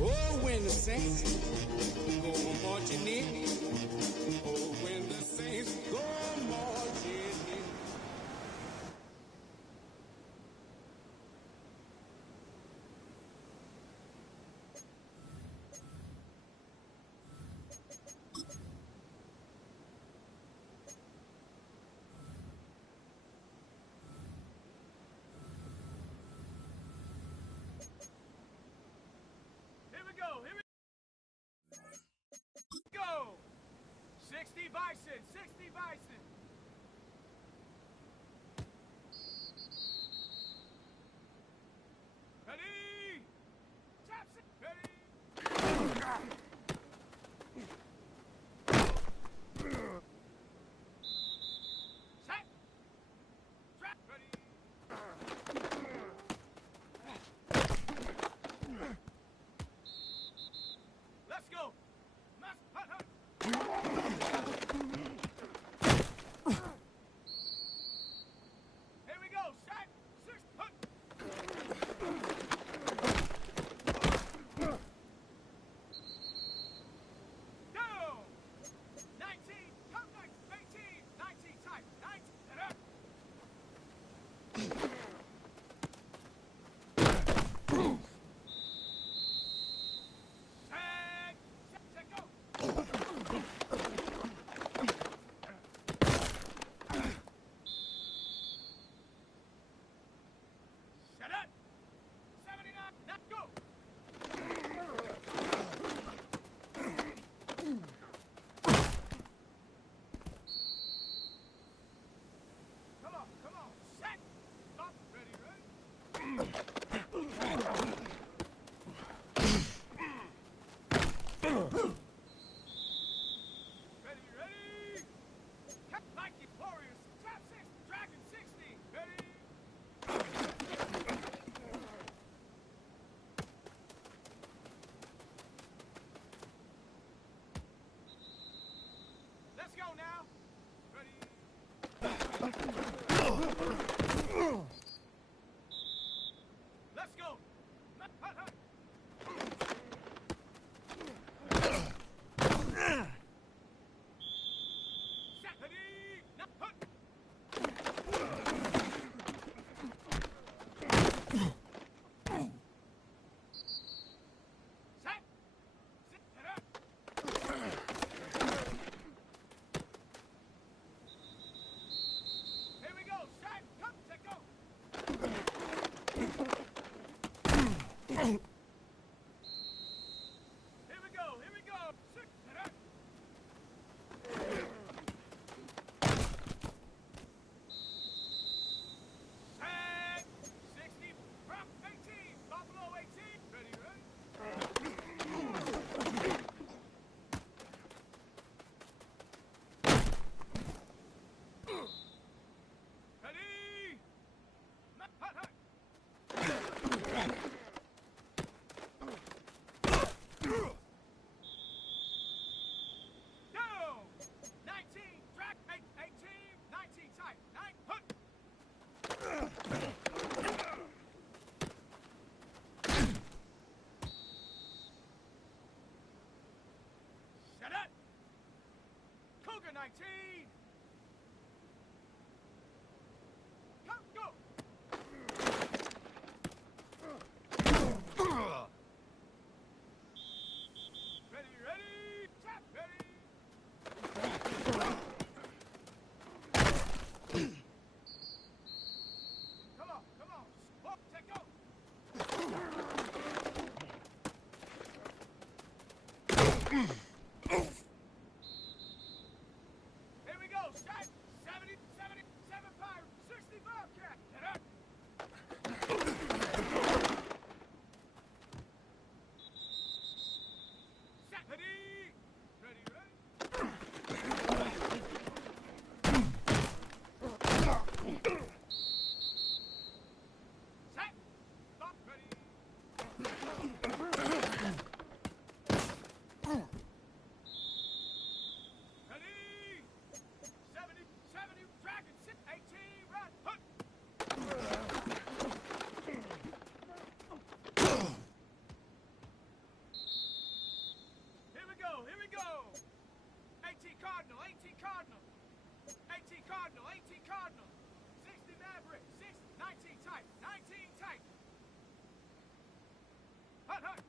Oh, when the saints go marching in. Oh, when the saints go marching in. Here we go. Here we go. 60 bison. 60 bison. Ready? Tap six. Ready? Set. Trap. Ready? Let's go. Mass hunt hunt. Here we go. Set. Six hunt. Down. 19. Come next. 18. 19. Type. 19. And up. Set. Set. Go. Set up. 79. Now go. Come on. Come on. Set. Stop. Ready. Ready. Ready. Ready. Nike Warriors. Trap 6. Dragon 60. Ready. Let's go now. Ready. Let's go. Hut, hut. Set. Ready. Now, hut. Set. Sit. Head up. Here we go. Set. Come. Set. Go. Here we go. Here we go. Sit. Head up. Set. 60. Prop 18. Buffalo 18. Ready, ready. Ready. Hut, hut. Down. 19. Track 18. 19. Tight. 9. Hut. Shut up. Cougar 19. Come, go. Ready, ready. Tap, ready. Come on, come on. Walk, take go. Here we go. Set. 70, 77 Pirate, 60 Bobcat. Get up. Set. Ready. Ready, ready. Set. Stop. Ready. Cardinal, 18 Cardinal. 60 Maverick, 6, 19 tight, 19 tight. Hut, hut.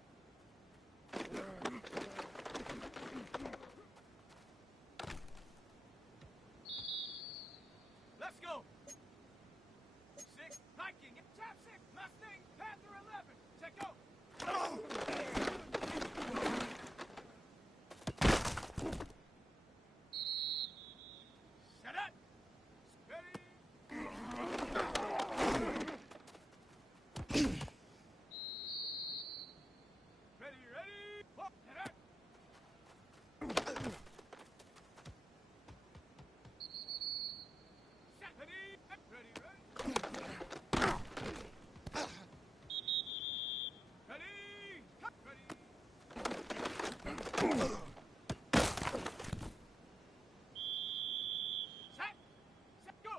Let's go. 6, Viking, tap 6, Mustang, Panther 11. Check go. Set up. Ready. Ready, ready. Whoa, set up. Set, ready. Ready, ready. Ready. Cut. Ready. Set. Set, go.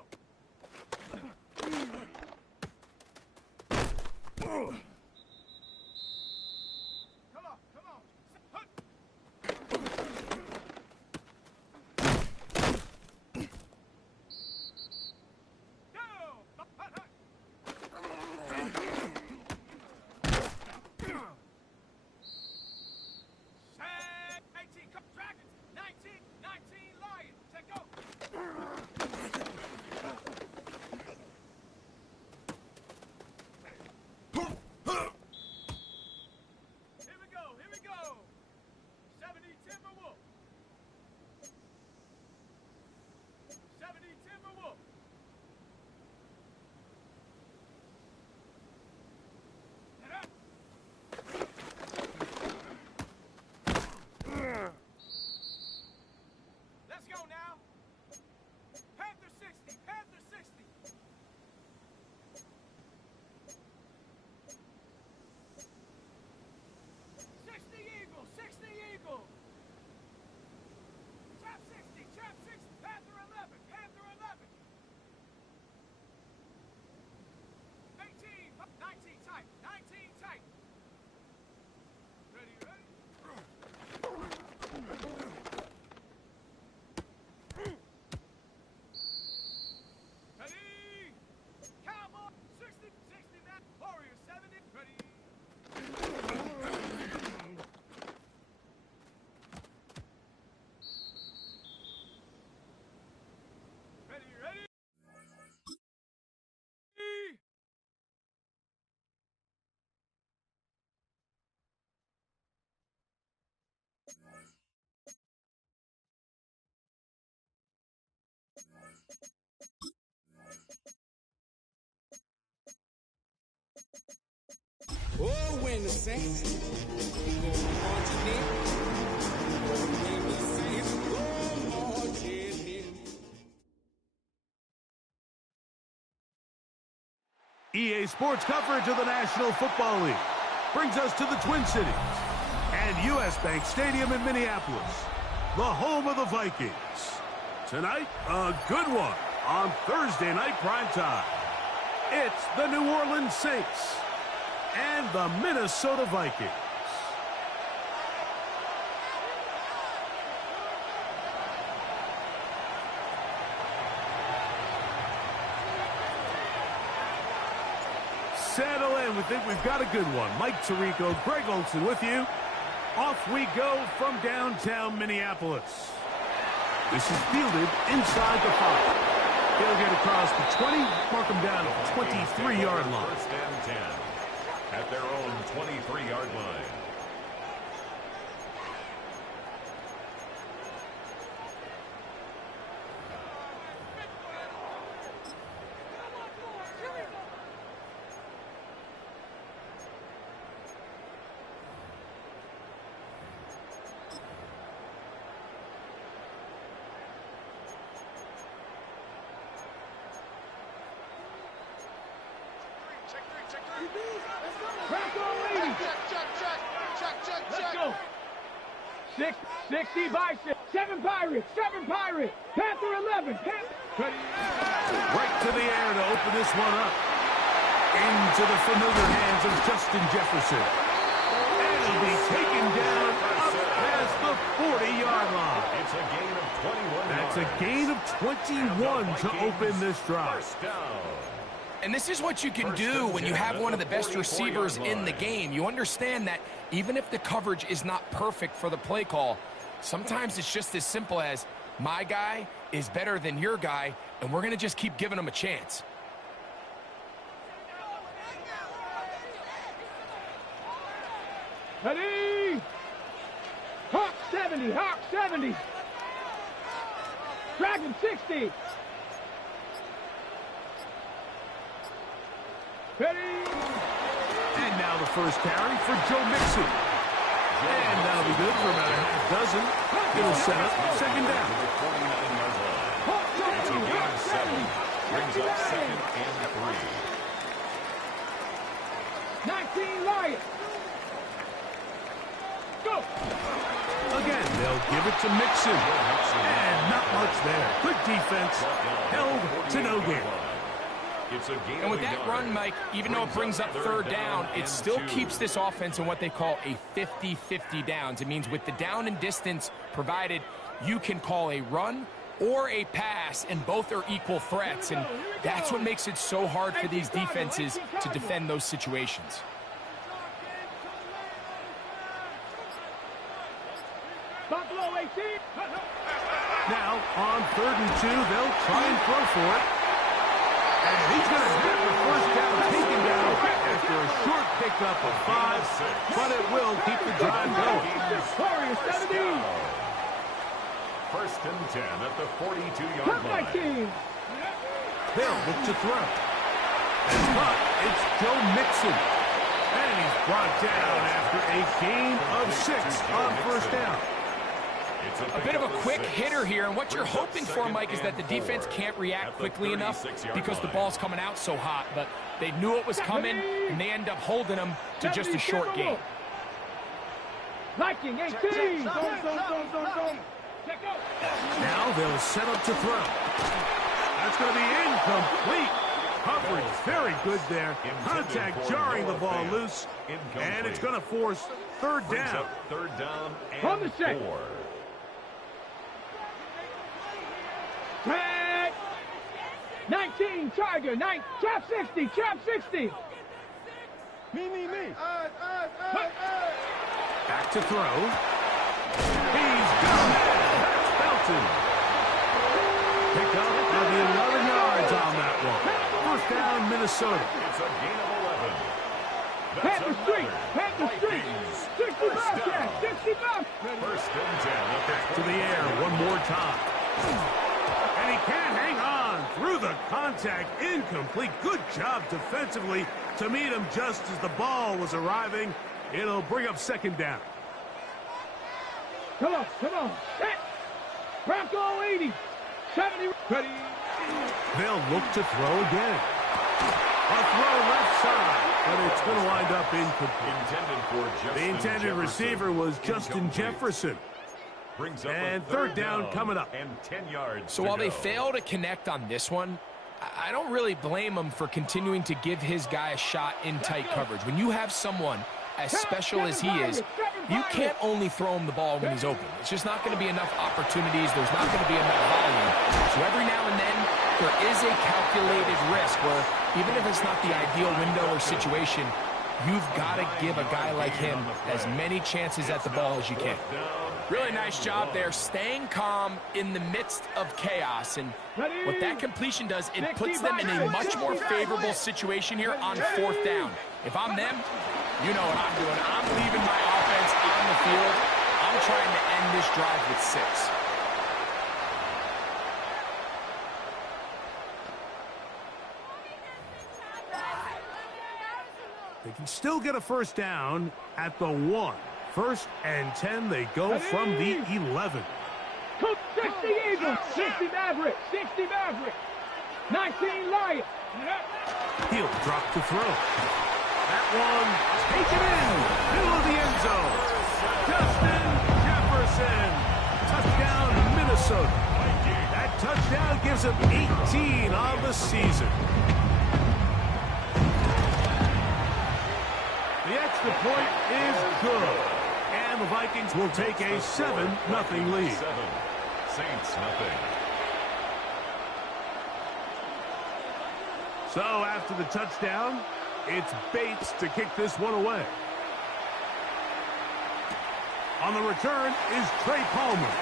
Come on, come on. Set, hut. Go. Hut, hut. Set. 18, come, Dragons. 19, 19, Lion. Set, go. Here we go, here we go. 70 Timberwolf. 70 Timberwolf. Get up. Let's go now. Panther 60, Panther 60. 60 Eagle, 60 Eagle. Trap 60, Trap 60, Panther 11, Panther 11. 18, 19 tight, 19 tight. Ready, ready. Ready. Cowboy, 60, 60 now. Warrior 70, ready. Ready, ready. Oh, when the saints go marching in. Oh, when the saints go marching in. EA Sports coverage of the National Football League brings us to the Twin Cities and U.S. Bank Stadium in Minneapolis, the home of the Vikings. Tonight, a good one on Thursday night primetime. It's the New Orleans Saints and the Minnesota Vikings. Settle in. We think we've got a good one. Mike Tirico, Greg Olson with you. Off we go from downtown Minneapolis. This is fielded inside the 5. They'll get across the 20, mark them down at the 23-yard line. First and 10 at their own 23-yard line. Let's go. 60 Bison. 7 Pirates. 7 Pirates. Panther 11. Right to the air to open this one up. Into the familiar hands of Justin Jefferson. And he'll be taken down up past the 40-yard line. It's a gain of 21 That's yards. a gain of 21 to open this drive. First down. And this is what you can do when you have one of the best receivers in the game. You understand that even if the coverage is not perfect for the play call, sometimes it's just as simple as my guy is better than your guy, and we're going to just keep giving him a chance. Ready? Hawk 70, Hawk 70. Dragon 60. Ready? And now the first carry for Joe Mixon. And that'll be good for about a half dozen. It'll set up second down. To the 49-yard line. It's a gain of 7. Brings up second and 3. 19 Lions. Go. Again, they'll give it to Mixon. And not much there. Good defense. Held to no gain. It's a gain And with of a that yard. run, Mike, even though it brings up third down, it still keeps this offense in what they call a 50-50 downs. It means with the down and distance provided, you can call a run or a pass, and both are equal threats. And that's what makes it so hard for these defenses to defend those situations. Buffalo 18. Now, on 3rd and 2, they'll try and throw for it. And he's going to have the first down taken down after a short pickup of 5, but it will keep the drive going. Warriors 17. First and 10 at the 42-yard Come line. back team. They'll look to throw. But it's Joe Mixon. And he's brought down after a gain of 6 on first down. It's A bit of a quick hitter here, and what you're hoping for, Mike, is that the defense can't react quickly enough because the ball's coming out so hot, but they knew it was coming, and they end up holding them to just a short gain. Viking 18. Zone. Check out. Now they'll set up to throw. That's going to be incomplete. Coverage very good there. Contact jarring the ball loose. And it's going to force third Brings down. up third down On the and check. 4. Tag. 19 Tiger. 9. Trap 60. Trap 60. Me. Back to throw. He's got it. That's Felton. Pick up of 11 yards on that one. First down, Minnesota. It's a gain of 11. That's Panther Street. another Panther Street. Vikings 60 first back. down. 60 back. First and 10 at To the air one more time. And he can't hang on through the contact. Incomplete. Good job defensively to meet him just as the ball was arriving. It'll bring up second down. Come on. Set. Bronco 80. 70. Ready. They'll look to throw again. A throw left side, but it's going to wind up incomplete. Intended for Justin The intended Jefferson. receiver was Justin Incomplete. Jefferson. Brings up And a third down coming up. And 10 yards So to while they go. fail to connect on this one, I don't really blame him for continuing to give his guy a shot in tight coverage. When you have someone as special as he is, you can't only throw him the ball when he's open. It's just not going to be enough opportunities. There's not going to be enough volume. So every now and then, there is a calculated risk where even if it's not the ideal window or situation, you've got to give a guy like him as many chances at the ball as you can. Really nice job there, staying calm in the midst of chaos. And what that completion does, it puts them in a much more favorable situation here on fourth down. If I'm them, you know what I'm doing. I'm leaving my offense on the field. I'm trying to end this drive with 6. They can still get a first down at the 1. First and 10, they go from the 11. 60 Eagles. 60 Maverick. 60 Maverick. 19 Lions. He'll drop to throw. That one taken in, middle of the end zone. Justin Jefferson. Touchdown, Minnesota. That touchdown gives him 18 on the season. The extra point is good. And the Vikings will take a 7-0 lead. Saints, nothing. So after the touchdown, it's Bates to kick this one away. On the return is Trey Palmer.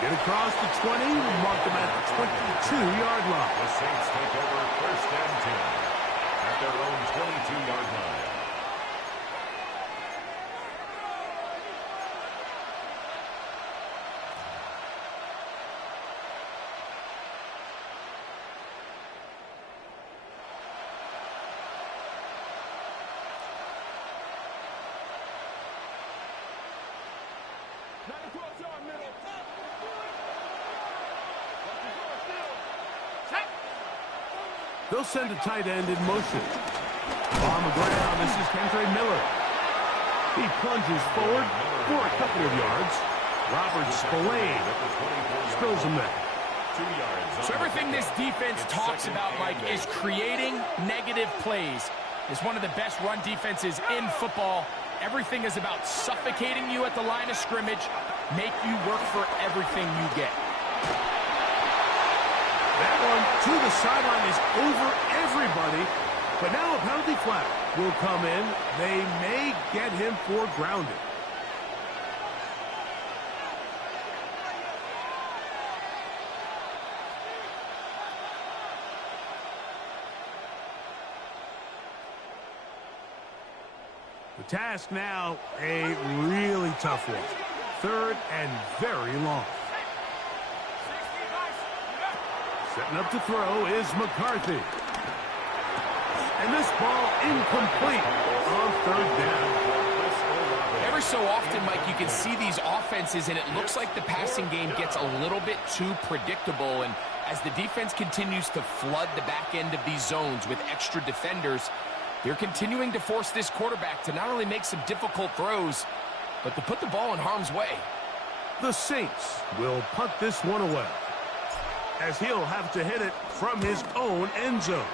Get across the 20, mark them at the 22-yard line. The Saints take over 1st and 10 at their own 22-yard line. They'll send a tight end in motion. On the ground, this is Kendre Miller. He plunges forward for a couple of yards. Robert Spillane spills him there. 2 yards. So everything this defense talks about, Mike, is creating negative plays. It's one of the best run defenses in football. Everything is about suffocating you at the line of scrimmage, make you work for everything you get. That one to the sideline is over everybody. But now a penalty flag will come in. They may get him for grounding. The task now, a really tough one. 3rd and very long. Setting up to throw is McCarthy. And this ball incomplete on 3rd down. Every so often, Mike, you can see these offenses, and it looks like the passing game gets a little bit too predictable. And as the defense continues to flood the back end of these zones with extra defenders, they're continuing to force this quarterback to not only make some difficult throws, but to put the ball in harm's way. The Saints will punt this one away, as he'll have to hit it from his own end zone.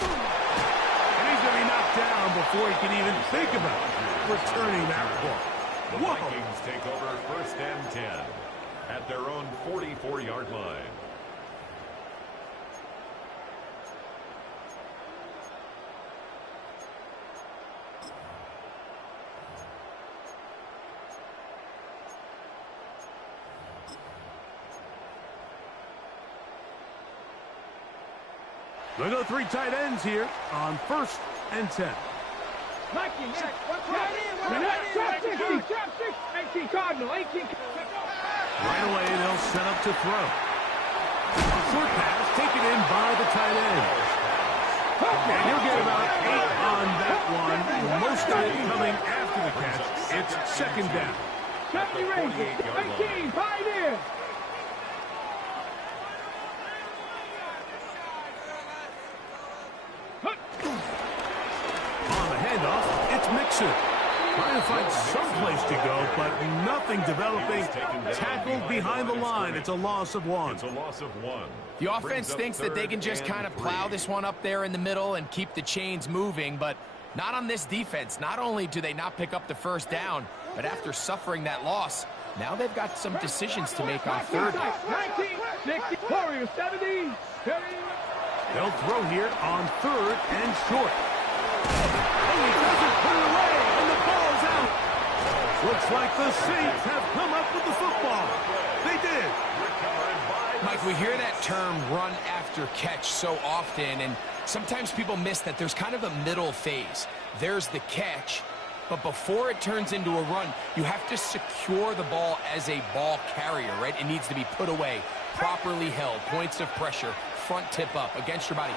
And he's going to be knocked down before he can even think about returning that ball. The Vikings take over 1st and 10 at their own 44-yard line. They go 3 tight ends here on 1st and 10. Trap 60, 18 Cardinal, 18. Right away, they'll set up to throw. A short pass taken in by the tight end. And he'll get about 8 on that one. Most of it coming after the catch. It's 2nd down. 70 Rangers, 18, Pioneers. On the handoff, it's Mixon. Trying to find some place to go, but nothing developing. Tackled behind the line. It's a loss of 1. It's a loss of 1. The offense thinks that they can just kind of plow this one up there in the middle and keep the chains moving, but not on this defense. Not only do they not pick up the 1st down, but after suffering that loss, now they've got some decisions to make on 3rd down. 19, 60, Warriors, 70. They'll throw here on 3rd and short. Oh, he doesn't put it away, and the ball's out. Looks like the Saints have come up with the football. They did. Mike, we hear that term run after catch so often, and sometimes people miss that there's kind of a middle phase. There's the catch, but before it turns into a run, you have to secure the ball as a ball carrier, right? It needs to be put away, properly held, points of pressure, front tip up against your body.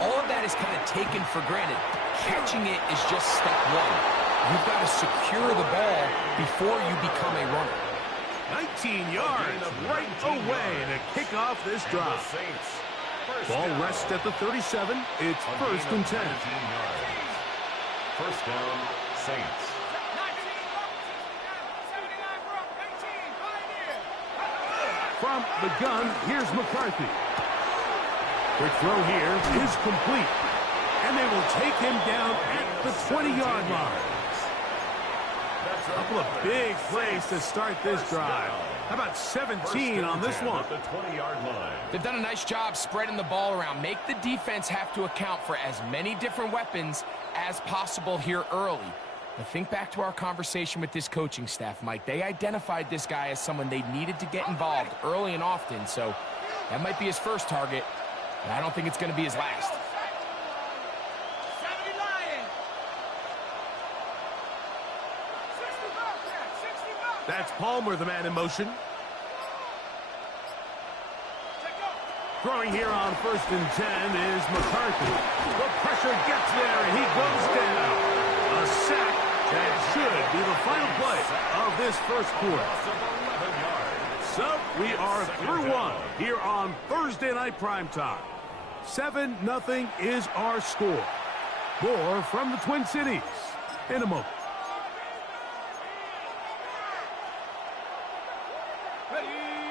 All of that is kind of taken for granted. Catching it is just step 1. You've got to secure the ball before you become a runner. 19 yards right away to kick off this drive. Ball rests at the 37. It's 1st and 10. 1st down, Saints. From the gun, here's McCarthy. Quick throw here is complete. And they will take him down at the 20-yard line. A couple of big plays to start this drive. How about 17 on this one? At the 20-yard line. They've done a nice job spreading the ball around. Make the defense have to account for as many different weapons as possible here early. But think back to our conversation with this coaching staff, Mike. They identified this guy as someone they needed to get involved early and often, so that might be his first target, but I don't think it's going to be his last. That's Palmer, the man in motion. Throwing here on 1st and 10 is McCarthy. The pressure gets there, and he goes down. A sack that should be the final play of this first quarter. So we are through one here on Thursday Night Primetime. 7-0 is our score. More from the Twin Cities in a moment.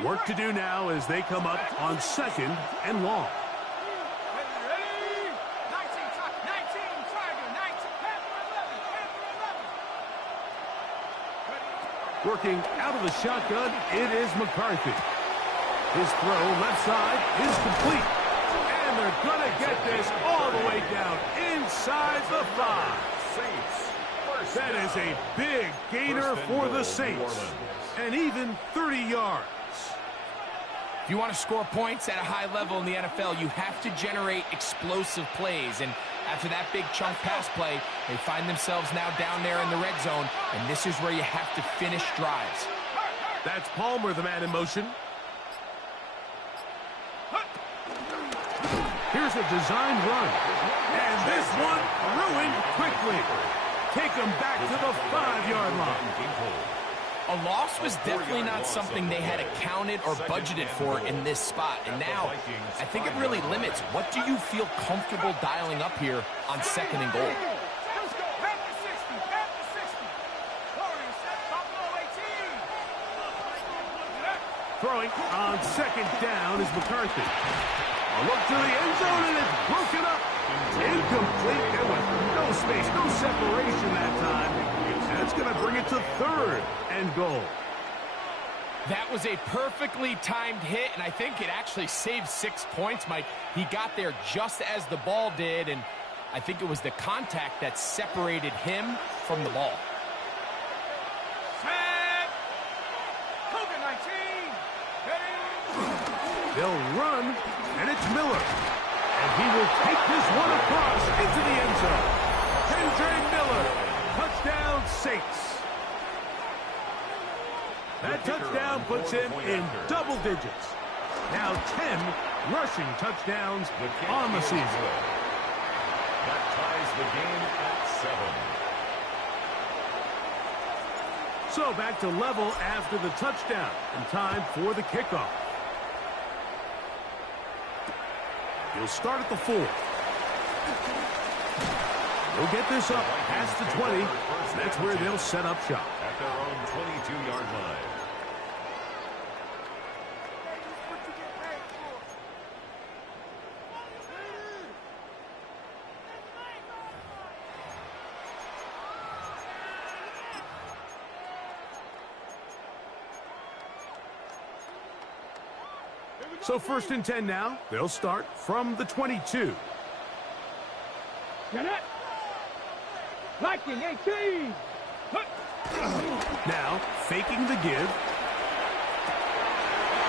Work to do now as they come up on 2nd and long. Working out of the shotgun, it is McCarthy. His throw left side is complete. And they're going to get this all the way down inside the 5. That is a big gainer for the Saints. And even 30 yards. If you want to score points at a high level in the NFL, you have to generate explosive plays. And after that big chunk pass play, they find themselves now down there in the red zone, and this is where you have to finish drives. That's Palmer, the man in motion. Here's a designed run. And this one ruined quickly. Take them back to the 5-yard line. A loss was definitely not something they had accounted or budgeted for in this spot. And now, I think it really limits. What do you feel comfortable dialing up here on 2nd and goal? Throwing on 2nd down is McCarthy. A look to the end zone, and it's broken up. Incomplete. There was no space, no separation that time. That's going to bring it to 3rd and goal. That was a perfectly timed hit, and I think it actually saved 6 points, Mike. He got there just as the ball did, and I think it was the contact that separated him from the ball. They'll run, and it's Miller. And he will take this one across into the end zone. Kendre Miller, touchdown Saints. That touchdown puts him in double digits. Now 10 rushing touchdowns on the season. That ties the game at 7. So back to level after the touchdown, and time for the kickoff. He'll start at the 4. They'll get this up past the 20. That's where they'll set up shop. At their own 22-yard line. So 1st and 10 now. They'll start from the 22. Get it. Liking 18. Now faking the give.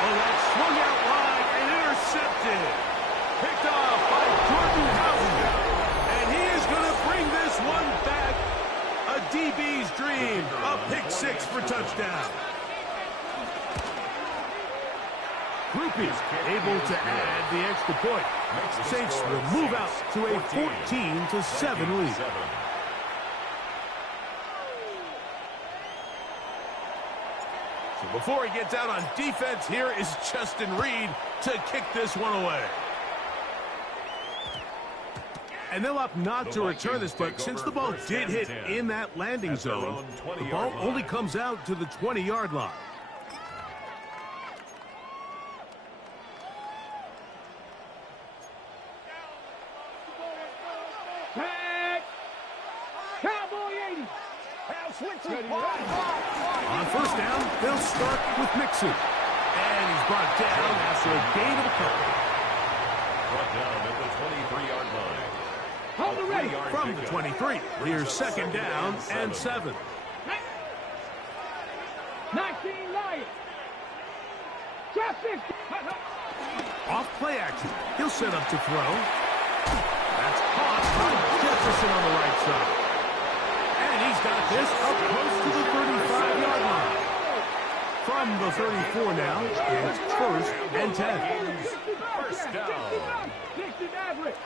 Oh, that swung out wide and intercepted. Picked off by Jordan Howden. And he is going to bring this one back. A DB's dream. A pick 6 for touchdown. Groupies able to add the extra point. The Saints will move out to a 14-7 lead. So before he gets out on defense, here is Justin Reed to kick this one away. And they'll opt not to return this, but since the ball did hit in that landing zone, the ball only comes out to the 20-yard line. On first down, they'll start with Mixon. And he's brought down after a gain of a couple. Brought down at the 23-yard line. Hold it ready. From the 23, here's second down and 7. 19 Lions. Drop 50. Off play action. He'll set up to throw. That's caught by Jefferson on the right side. And he's got this up close to the 35-yard line. From the 34 now, it's first and 10. First down.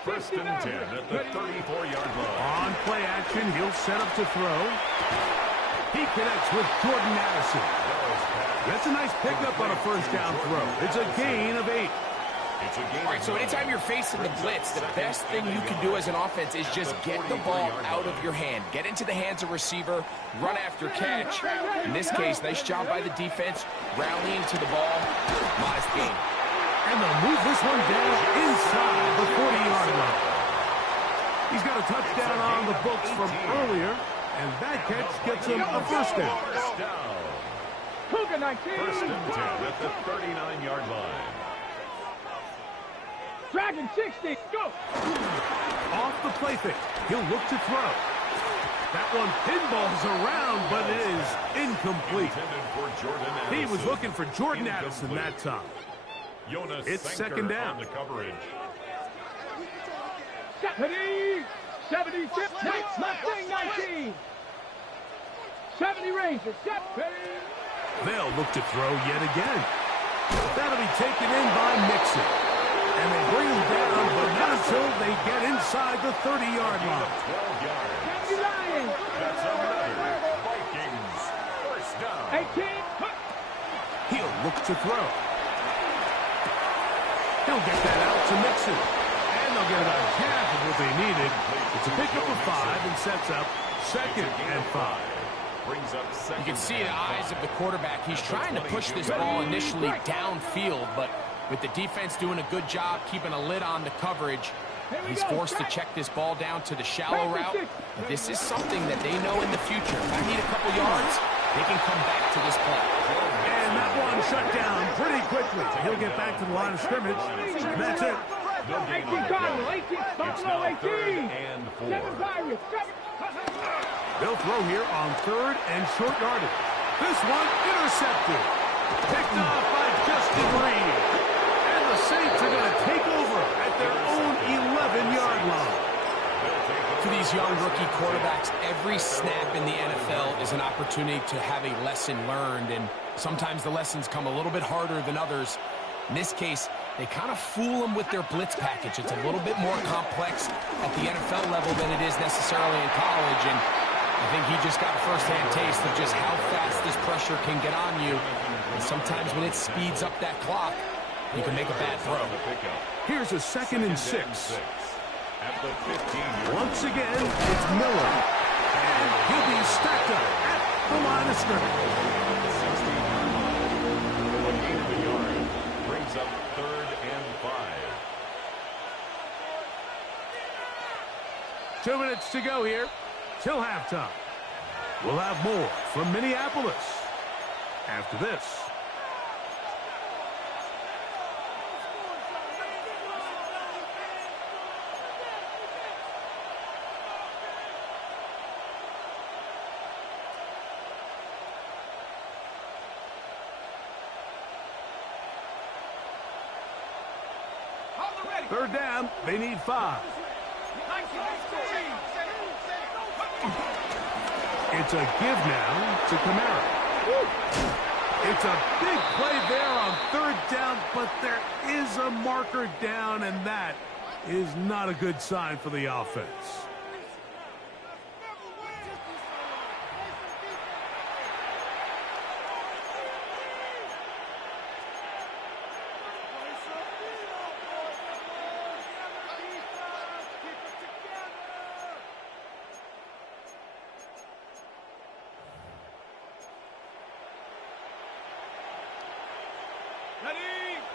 First and 10 at the 34-yard line. On play action, he'll set up to throw. He connects with Jordan Addison. That's a nice pickup on a first down throw. It's a gain of 8. It's a gain. All right, so anytime you're facing the blitz, the best thing you can do as an offense is just get the ball out of your hand. Get into the hands of receiver, run after catch. In this case, nice job by the defense, rallying to the ball. Modest gain. And they'll move this one down inside the 40-yard line. He's got a touchdown on the books from earlier, and that catch gets him a first down. First down. Cougar 19. First and 10 at the 39-yard line. Dragon 60. Go. Off the play fake. He'll look to throw. That one pinballs around, but it is incomplete. Intended for Jordan Addison. He was looking for Jordan Addison that time. Jonas It's Sanker second down. on the coverage. 70. Mustang 19. 70 Rangers. 70. They'll look to throw yet again. That'll be taken in by Mixon. And they bring him down, but not until they get inside the 30-yard line. 12 yards. 70 Lions. That's another Vikings. First down. 18. He'll look to throw. He'll get that out to Mixon. And they'll get about half of what they needed. It's a pickup of 5 and sets up second and 5. Brings up second. You can see the eyes of the quarterback. He's trying to push this ball initially downfield, but with the defense doing a good job keeping a lid on the coverage, he's forced to check this ball down to the shallow route. But this is something that they know in the future. If I need a couple yards, they can come back to this play. And that one shut down pretty quickly. He'll get back to the line of scrimmage. And that's it. 18 Cardinal. 18 It's Buffalo. now third 18. and 4. 7 Pirates. 7. They'll throw here on third and short yardage. This one intercepted. Picked off by Justin Reed. And the Saints are going to take over at their own 11-yard line. To these young rookie quarterbacks, every snap in the NFL is an opportunity to have a lesson learned, and sometimes the lessons come a little bit harder than others. In this case, they kind of fool them with their blitz package. It's a little bit more complex at the NFL level than it is necessarily in college, and I think he just got a first-hand taste of just how fast this pressure can get on you. And sometimes when it speeds up that clock, you can make a bad throw. Here's a second and 6. At the 15. Once again, it's Miller. And he'll be stacked up at the line of scrimmage. A gain of a yard. Brings up third and 5. 2 minutes to go here till halftime. We'll have more from Minneapolis after this. Third down, they need 5. It's a give now to Kamara. It's a big play there on third down, but there is a marker down, and that is not a good sign for the offense.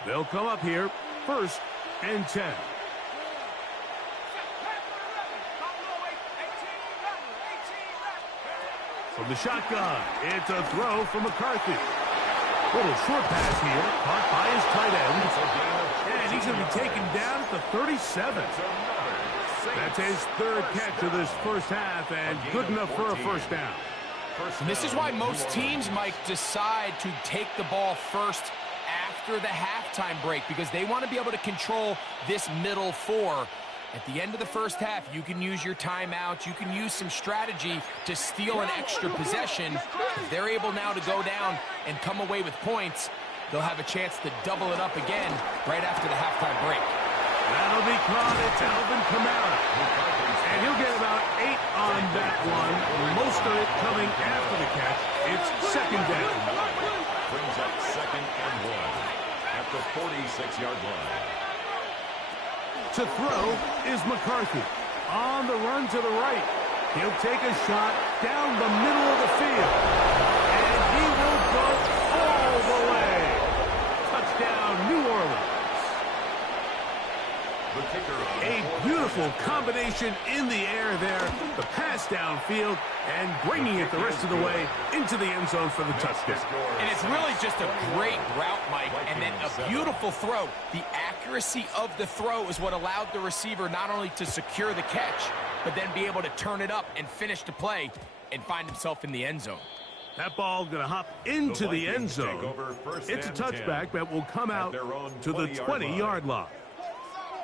They'll come up here, first and 10. From the shotgun, it's a throw from McCarthy. Little short pass here, caught by his tight end. And he's going to be taken down at the 37. That's his third catch of this first half, and good enough for a first down. And this is why most teams, Mike, decide to take the ball first after the halftime break, because they want to be able to control this middle four. At the end of the first half, you can use your timeout. You can use some strategy to steal an extra possession. If they're able now to go down and come away with points, they'll have a chance to double it up again right after the halftime break. That'll be caught. It's Alvin Kamara. And he'll get about 8 on that one. Most of it coming after the catch. It's second down. Brings up 2nd and 1 at the 46-yard line. To throw is McCarthy. On the run to the right. He'll take a shot down the middle of the field. And he will go all the way. Touchdown, New Orleans. A beautiful combination in the air there. The pass downfield and bringing it the rest of the way into the end zone for the touchdown. And it's really just a great route, Mike, and then a beautiful throw. The accuracy of the throw is what allowed the receiver not only to secure the catch, but then be able to turn it up and finish the play and find himself in the end zone. That ball going to hop into the end zone. It's a touchback that will come out to the 20-yard line.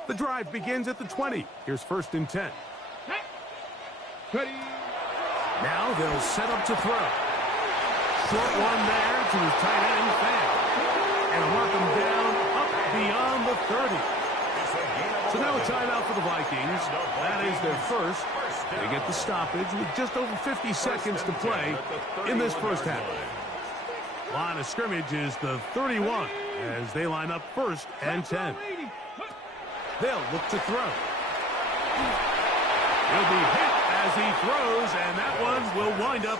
The drive begins at the 20. Here's 1st and 10. Now they'll set up to throw. Short one there to his tight end, Fan. And mark him down up beyond the 30. So now a timeout for the Vikings. That is their first. They get the stoppage with just over 50 seconds to play in this first half. Line of scrimmage is the 31 as they line up 1st and 10. They'll look to throw. He'll be hit as he throws, and that one will wind up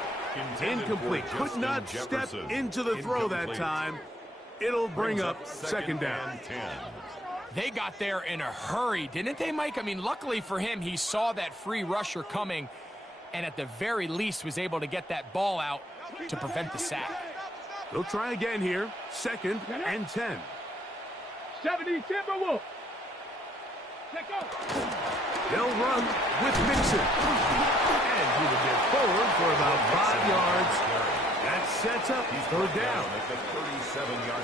incomplete. Could not step into the throw that time. It'll bring up 2nd down. They got there in a hurry, didn't they, Mike? I mean, luckily for him, he saw that free rusher coming and at the very least was able to get that ball out to prevent the sack. They'll try again here. 2nd and 10. 70 Timberwolves. They'll run with Mixon. And he will get forward for about 5 yards. That sets up 3rd down.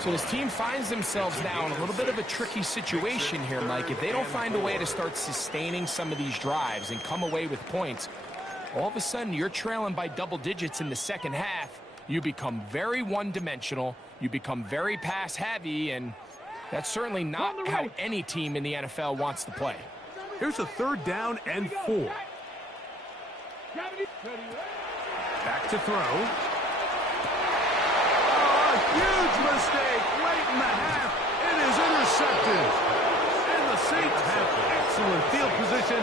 So his team finds themselves now in a little bit of a tricky situation here, Mike. If they don't find a way to start sustaining some of these drives and come away with points, all of a sudden you're trailing by double digits in the second half. You become very one-dimensional. You become very pass-heavy, and that's certainly not how any team in the NFL wants to play. Here's a 3rd down and 4. Back to throw. Oh, a huge mistake late in the half. It is intercepted. And the Saints have excellent field position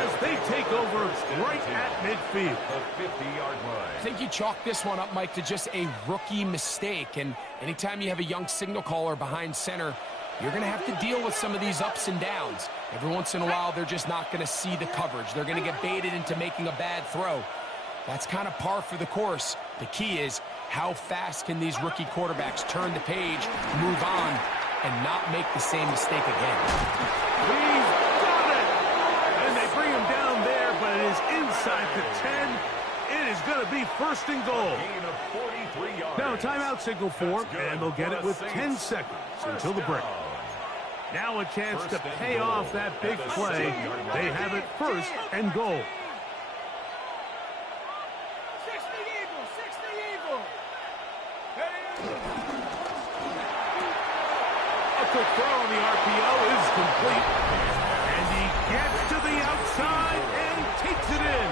as they take over right at midfield. The 50-yard line. I think you chalk this one up, Mike, to just a rookie mistake. And anytime you have a young signal caller behind center, you're going to have to deal with some of these ups and downs. Every once in a while, they're just not going to see the coverage. They're going to get baited into making a bad throw. That's kind of par for the course. The key is how fast can these rookie quarterbacks turn the page, move on, and not make the same mistake again. He's got it! And they bring him down there, but it is inside the 10. It is going to be 1st and goal. Gain of 43 yards. Now a timeout signal for, and they'll get it with 10 seconds until the break. Now a chance to pay off that big play. They have it 1st and goal. 60 Eagles. A quick throw on the RPO is complete. And he gets to the outside and takes it in.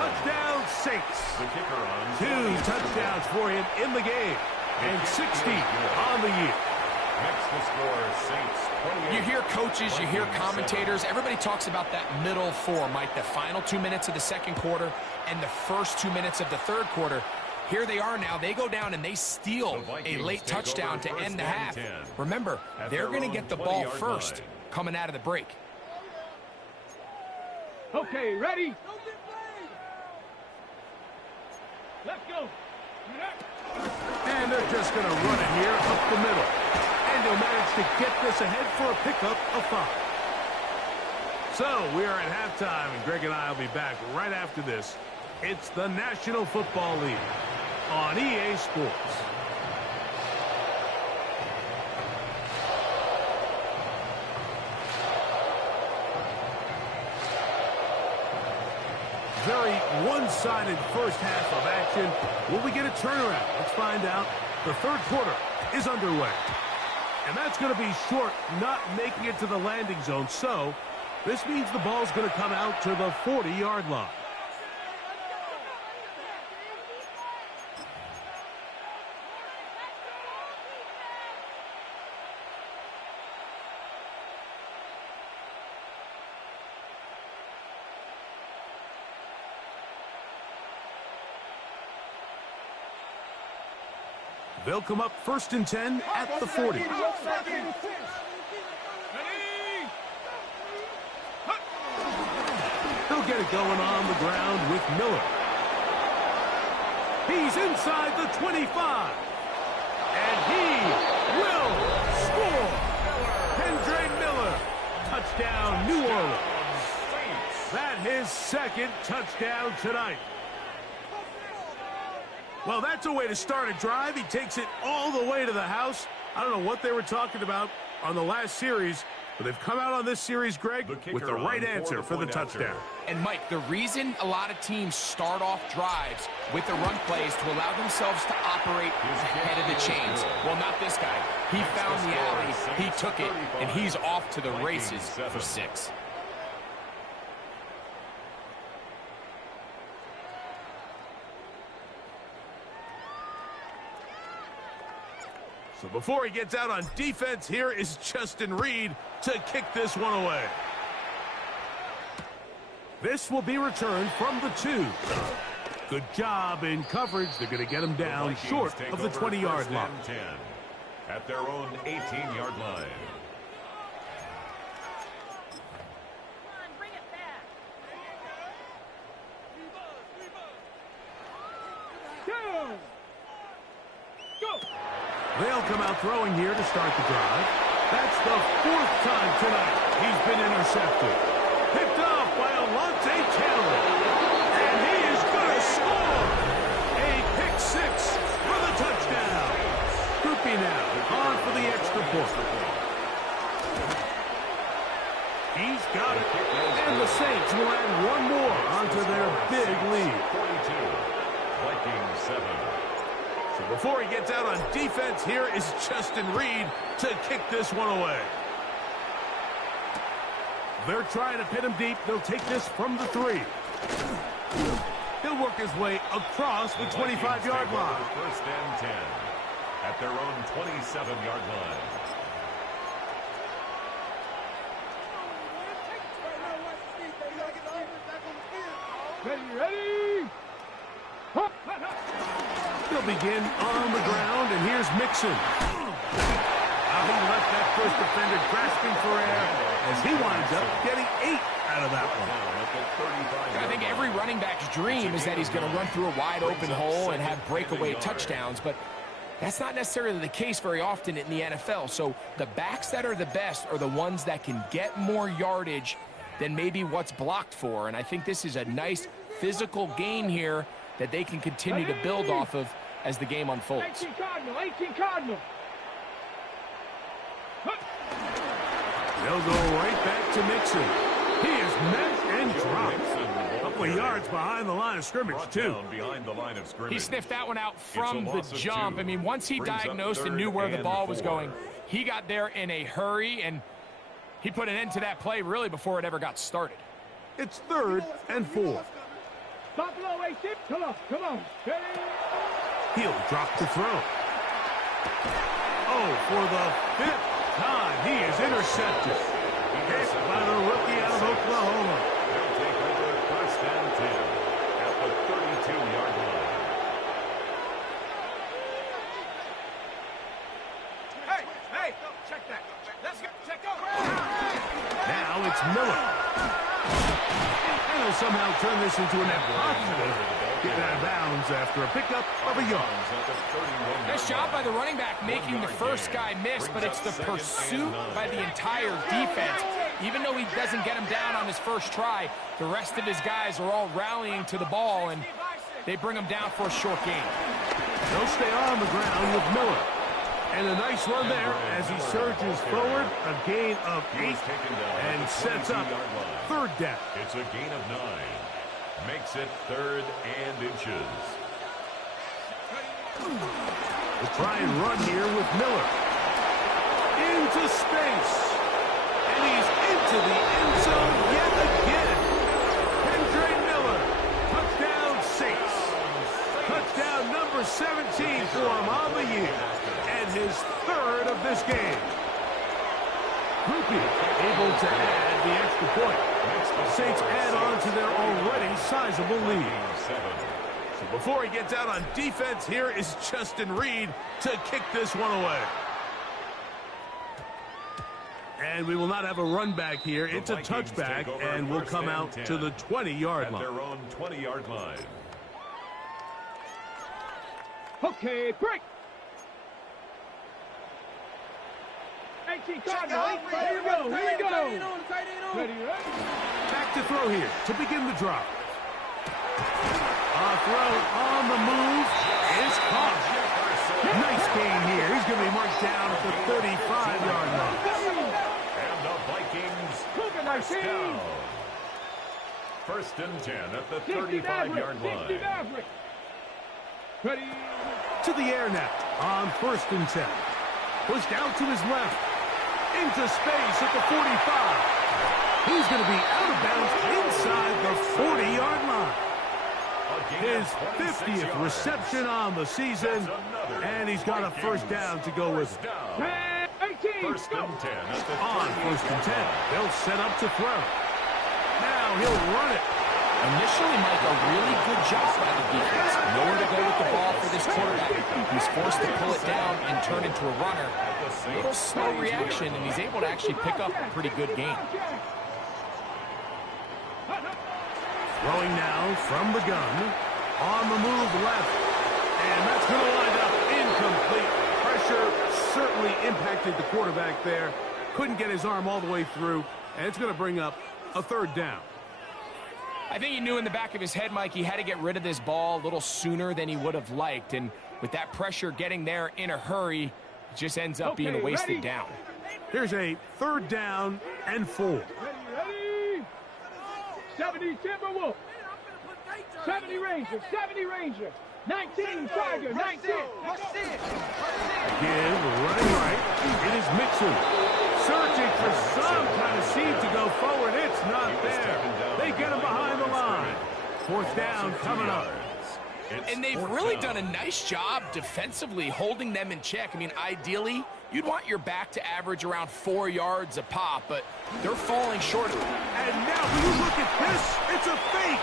Touchdown, Saints. 2 touchdowns for him in the game. And 60 on the year. Next to score, Saints 28. You hear coaches, you hear commentators, everybody talks about that middle four, Mike, the final 2 minutes of the second quarter and the first 2 minutes of the third quarter. Here they are now. They go down and they steal a late touchdown to end the half. Remember, they're going to get the ball first coming out of the break. Okay, ready? Let's go. And they're just going to run it here up the middle. And they'll manage to get this ahead for a pickup of 5. So we are at halftime, and Greg and I will be back right after this. It's the National Football League on EA Sports. Very one-sided first half of action. Will we get a turnaround? Let's find out. The third quarter is underway. And that's going to be short, not making it to the landing zone. So this means the ball's going to come out to the 40-yard line. They'll come up 1st and 10 at the 40. They'll get it going on the ground with Miller. He's inside the 25. And he will score. Kendre Miller. Touchdown, New Orleans. That's his second touchdown tonight. Well, that's a way to start a drive. He takes it all the way to the house. I don't know what they were talking about on the last series, but they've come out on this series, Greg, with the right answer for the touchdown. And, Mike, the reason a lot of teams start off drives with the run plays to allow themselves to operate ahead of the chains. Well, not this guy. He found the alley, he took it, and he's off to the races for 6. So before he gets out on defense, here is Justin Reed to kick this one away. This will be returned from the 2. Good job in coverage. They're going to get him down short of the 20-yard line. 10 at their own 18-yard line. They'll come out throwing here to start the drive. That's the 4th time tonight he's been intercepted. Picked off by Alontae Taylor. And he is going to score. A pick 6 for the touchdown. Goopy now on for the extra point. He's got it. And the Saints will add one more onto their big lead. 42, Vikings 7. So before he gets out on defense, here is Justin Reed to kick this one away. They're trying to pin him deep. They'll take this from the 3. He'll work his way across the 25-yard line. 1st and 10 at their own 27-yard line. Ready? He'll begin on the ground, and here's Mixon. He left that first defender grasping for air as he winds up getting 8 out of that one. I think every running back's dream is that he's going to run through a wide-open hole and have breakaway touchdowns, but that's not necessarily the case very often in the NFL. So the backs that are the best are the ones that can get more yardage than maybe what's blocked for, and I think this is a nice physical gain here that they can continue to build off of as the game unfolds. 18 Cardinal, 18 Cardinal. They'll go right back to Mixon. He is met and dropped. A couple of yards behind the line of scrimmage, too. Behind the line of scrimmage. He sniffed that one out from the jump. I mean, once he diagnosed and knew where the ball was going, he got there in a hurry, and he put an end to that play really before it ever got started. It's 3rd and 4. Stop low, 18. Come on, come on. Ready? He'll drop to throw. Oh, for the 5th time, he is intercepted. Hit by the rookie out of Oklahoma. They'll take over 1st and 10 at the 32-yard line. Hey, check that. Let's go. Check over. Now it's Miller. And he'll somehow turn this into an positive. Get out of bounds yards after a pickup of a yard. Nice job by the running back making the first guy miss, but it's the pursuit by the entire defense. Even though he doesn't get him down on his first try, the rest of his guys are all rallying to the ball, and they bring him down for a short gain. They'll stay on the ground with Miller. And a nice run there as he surges forward, a gain of 8, and sets up third down. It's a gain of 9. Makes it 3rd and inches. We'll try and run here with Miller. Into space. And he's into the end zone yet again. Kendre Miller. Touchdown 6. Touchdown number 17 for him on the year. And his 3rd of this game. Rupi able to add the extra point. Saints add on to their already sizable lead. So before he gets out on defense, here is Justin Reed to kick this one away. And we will not have a run back here. It's a touchback, and we'll come out to the 20-yard line. At their own 20-yard line. Okay, break. 18 Cardinal. Here we go. Here we go. Ready, ready. Back to throw here to begin the drive. A throw on the move is caught. Nice gain here. He's going to be marked down at the 35-yard line. And the Vikings first down. 1st and 10 at the 35-yard line. Ready. To the air now on 1st and 10. Pushed out to his left. Into space at the 45. He's going to be out of bounds inside the 40-yard line. His 50th reception on the season, and he's got a first down to go with it. 1st and 10. On 1st and 10, they'll set up to throw. Now he'll run it. Initially, Mike, a really good job by the defense. Nowhere to go with the ball for this quarterback. He's forced to pull it down and turn into a runner. A little slow reaction, and he's able to actually pick up a pretty good gain. Throwing now from the gun. On the move left. And that's going to wind up incomplete. Pressure certainly impacted the quarterback there. Couldn't get his arm all the way through. And it's going to bring up a 3rd down. I think he knew in the back of his head, Mike, he had to get rid of this ball a little sooner than he would have liked. And with that pressure getting there in a hurry, it just ends up being a wasted down. Here's a 3rd down and 4. Ready. 70 Timberwolf. 70 Ranger. 70 Ranger. 19 Tiger. 19. Again, running right. It is Mixon. Searching for some kind of seed to go forward. It's not there. They get him behind the line. 4th down coming up. And they've really done a nice job defensively holding them in check. I mean, ideally, you'd want your back to average around 4 yards a pop, but they're falling short of it. And now when you look at this, it's a fake.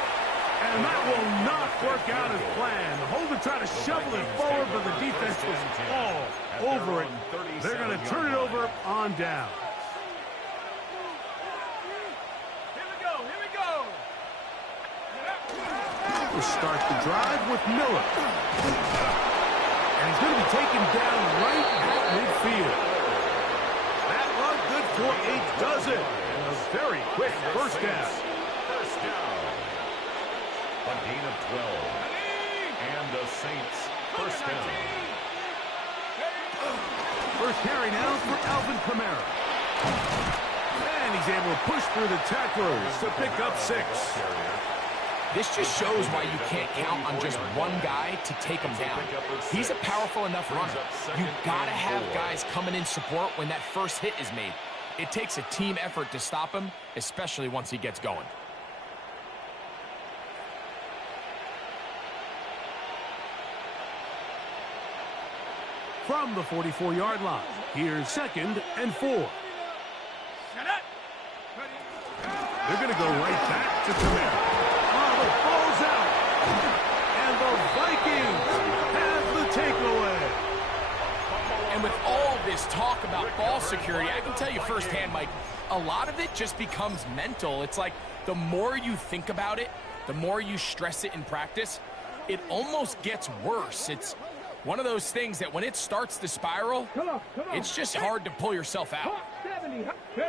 And that will not work out as planned. The holder tried to shovel it forward, but the defense was all over it. They're going to turn it over on down. Here we go. Here we go. We'll start the drive with Miller. And he's going to be taken down right at midfield. That run good for 8 does it. And a very quick first down. First down. A gain of 12. And the Saints first down. First carry now for Alvin Kamara. And he's able to push through the tacklers to pick up 6. This just shows why you can't count on just one guy to take him down. He's a powerful enough runner. You've got to have guys coming in support when that first hit is made. It takes a team effort to stop him, especially once he gets going. From the 44-yard line, here's 2nd and 4. They're going to go right back to Kamara. Oh, the ball's out. And the Vikings have the takeaway. And with all this talk about ball security, I can tell you firsthand, Mike, a lot of it just becomes mental. It's like the more you think about it, the more you stress it in practice, it almost gets worse. It's one of those things that when it starts to spiral, it's just hard to pull yourself out. They'll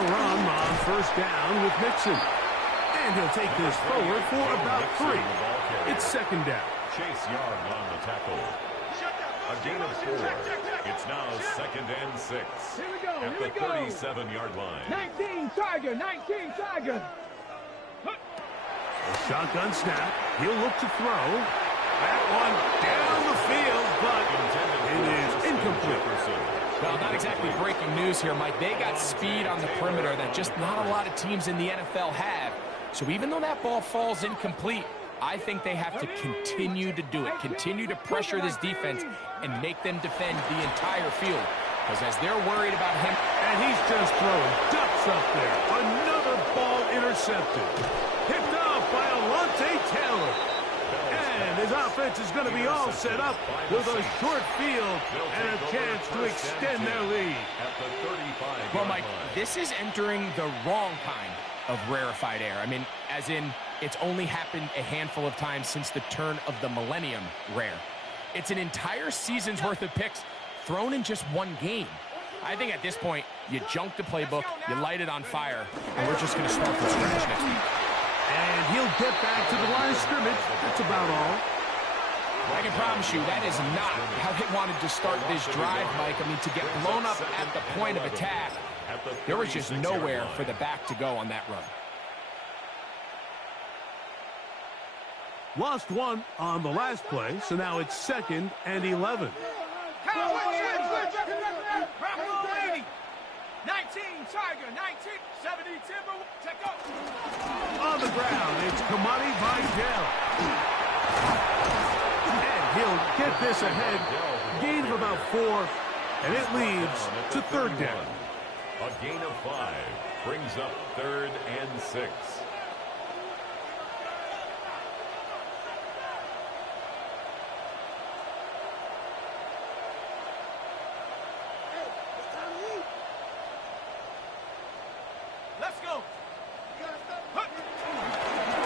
run on first down with Mixon. And he'll take this forward for about 3. It's second down. Chase Young on the tackle. A gain of 4. It's now second and 6. At the 37-yard line. 19 Tiger, 19 Tiger. A shotgun snap. He'll look to throw. That one down the field, but it is incomplete. Well, not exactly breaking news here, Mike. They got speed on the perimeter that just not a lot of teams in the NFL have. So even though that ball falls incomplete, I think they have to continue to do it, continue to pressure this defense and make them defend the entire field. Because as they're worried about him. And he's just throwing ducks up there. Another ball intercepted. Picked off by Alontae Taylor. And his offense is going to be all set up with a short field and a chance to extend their lead. Well, Mike, this is entering the wrong kind of rarefied air. I mean, as in, it's only happened a handful of times since the turn of the millennium rare. It's an entire season's worth of picks thrown in just one game. I think at this point, you junk the playbook, you light it on fire, and we're just going to start from scratch next week. And he'll get back to the line of scrimmage. That's about all. I can promise you that is not how they wanted to start this drive, Mike. I mean, to get blown up at the point of attack, there was just nowhere for the back to go on that run. Lost one on the last play, so now it's second and 11. 19 Tiger, 19, 70 Timber, check up. On the ground, it's Kamani Vidal. And he'll get this ahead. Gain of about 4, and it leads to third down. A gain of 5 brings up third and 6. Let's go.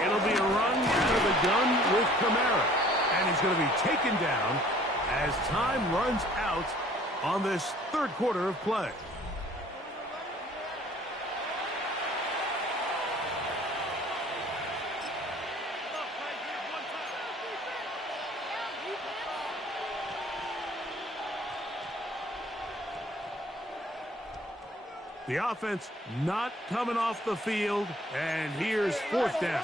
It'll be a run out of the gun with Kamara. And he's going to be taken down as time runs out on this third quarter of play. The offense not coming off the field, and here's fourth down.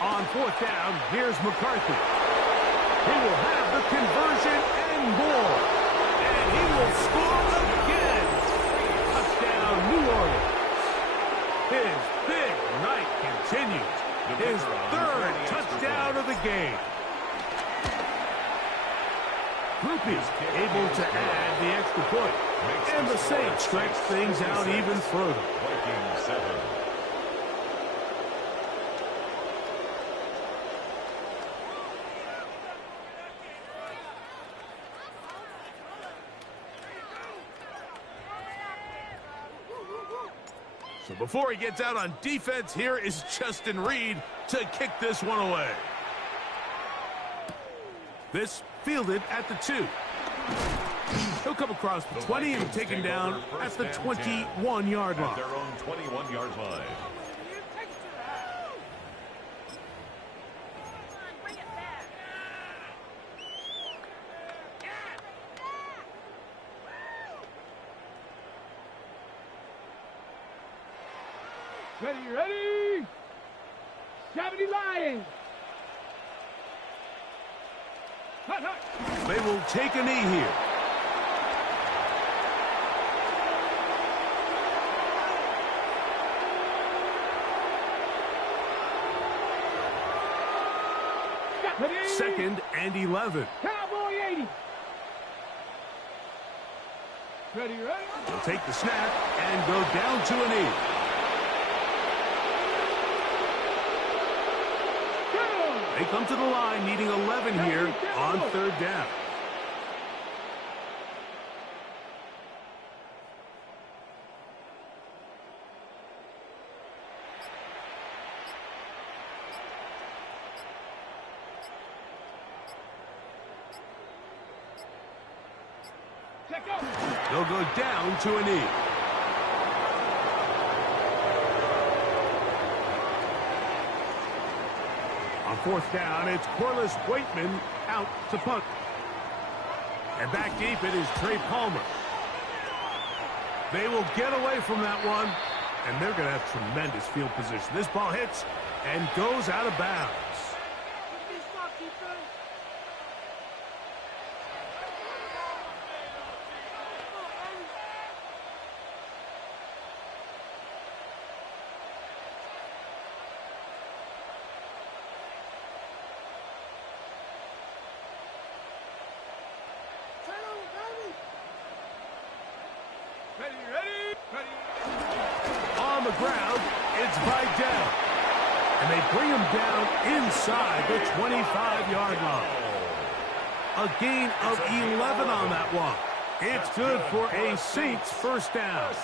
On fourth down, here's McCarthy. He will have the conversion and more. And he will score again. Touchdown, New Orleans. His big night continues. His third touchdown of the game. Groupie able to add the extra point. And the Saints stretch things out even further. Vikings 7. So before he gets out on defense, here is Justin Reed to kick this one away. This fielded at the 2. He'll come across the 20 and taken down at the 21-yard line. At their own 21-yard line. Ready? 70 Lions. They will take a knee here. Second and 11. Cowboy 80. Ready? They'll take the snap and go down to a knee. They come to the line needing 11 here on third down. They'll go down to a knee. On fourth down, it's Corliss Waitman out to punt. And back deep, it is Trey Palmer. They will get away from that one, and they're going to have tremendous field position. This ball hits and goes out of bounds. On the ground, it's Vidal. And they bring him down inside the 25-yard line. A gain of 11 on that one. It's good for a Saints first down.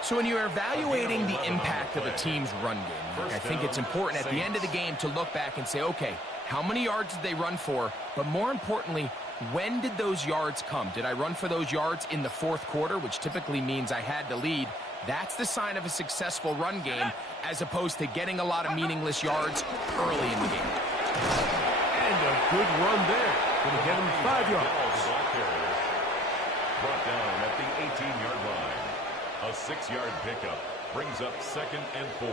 So when you're evaluating the impact of a team's run game, I think it's important at the end of the game to look back and say, okay, how many yards did they run for? But more importantly, when did those yards come? Did I run for those yards in the fourth quarter, which typically means I had the lead? That's the sign of a successful run game, as opposed to getting a lot of meaningless yards early in the game. And a good run there. Going to get him 5 yards. Brought down at the 18-yard line. A 6-yard pickup brings up 2nd and 4.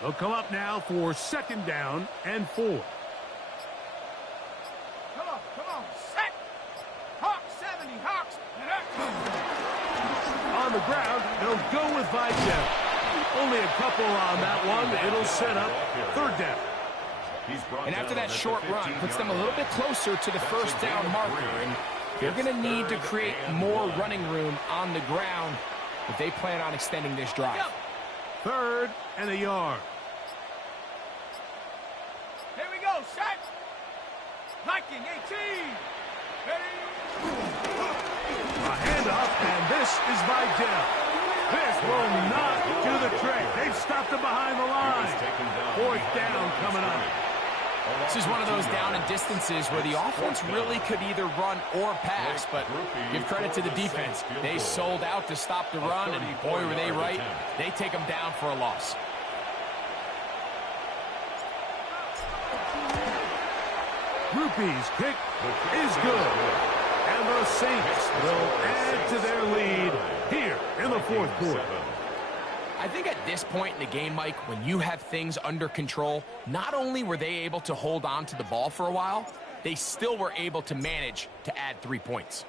They'll come up now for 2nd down and 4. Come on, set. Hawks 70, Hawks. On the ground, they'll go with Vidal. Only a couple on that one. It'll set up 3rd down. And after that short run, puts them a little bit closer to the first down marker. And they're going to need to create more running room on the ground if they plan on extending this drive. 3rd and a yard. Here we go, set. Viking 18. Ready. A handoff, and this is Vidal. This will not do the trick. They've stopped him behind the line. 4th down coming up. This is one of those down and distances where the offense really could either run or pass, but give credit to the defense. They sold out to stop the run, and boy, were they right. They take them down for a loss. Rupee's kick is good. And the Saints will add to their lead here in the 4th quarter. I think at this point in the game, Mike, when you have things under control, not only were they able to hold on to the ball for a while, they still were able to manage to add 3 points.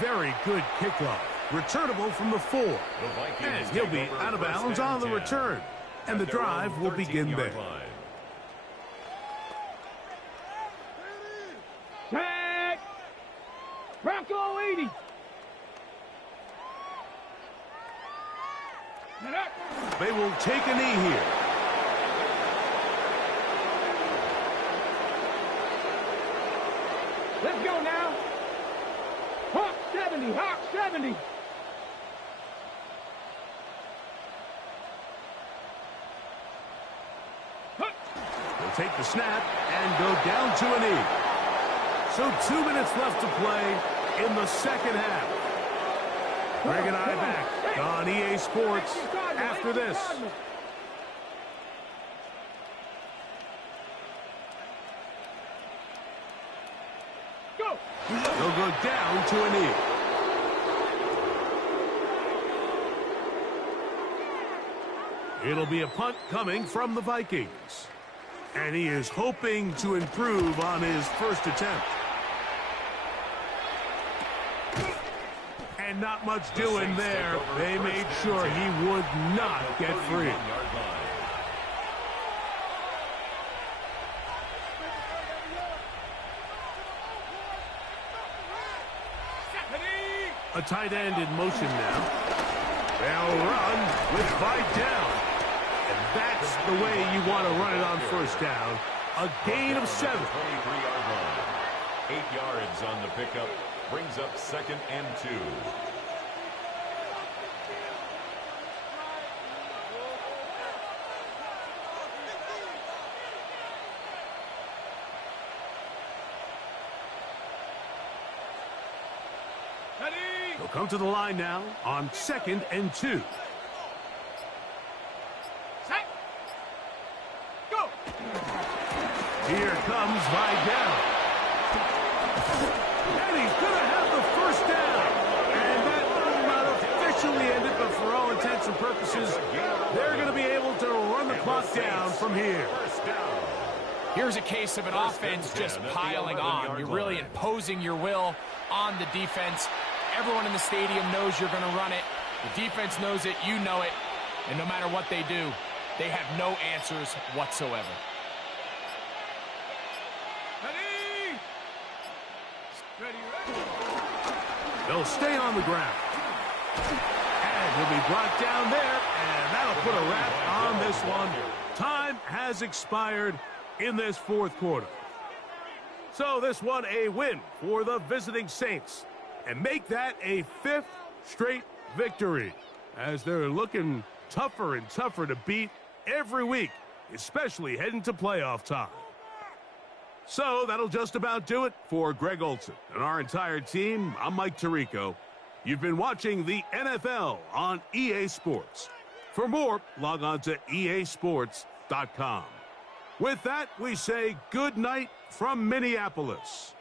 Very good kickoff. Returnable from the 4. And he'll be out of bounds on the return. And the drive will begin there. Tag. Bronco 80. They will take a knee here. Let's go now. Hawk 70, Hawk 70. They'll take the snap and go down to a knee. So 2 minutes left to play in the 2nd half. Greg and I back on EA Sports after this. Go. They'll go down to a knee. It'll be a punt coming from the Vikings. And he is hoping to improve on his first attempt. And not much doing there. They made sure he would not get free. A tight end in motion now. They'll run with Vidal. And that's the way you want to run it on first down. A gain of 7. 23-yard line. 8 yards on the pickup Brings up 2nd and 2. They'll come to the line now on 2nd and 2. Go! Here comes Vidal. And he's going to have the first down. And that will not officially end it, but for all intents and purposes, they're going to be able to run the clock down from here. Here's a case of an offense just piling on. You're really imposing your will on the defense. Everyone in the stadium knows you're going to run it. The defense knows it, you know it. And no matter what they do, they have no answers whatsoever. Ready! Ready. They'll stay on the ground. And he'll be brought down there, and that'll put a wrap on this one. Time has expired in this fourth quarter. So this one a win for the visiting Saints, and make that a 5th straight victory, as they're looking tougher and tougher to beat every week, especially heading to playoff time. So that'll just about do it for Greg Olsen and our entire team. I'm Mike Tirico. You've been watching the NFL on EA Sports. For more, log on to easports.com. With that, we say good night from Minneapolis.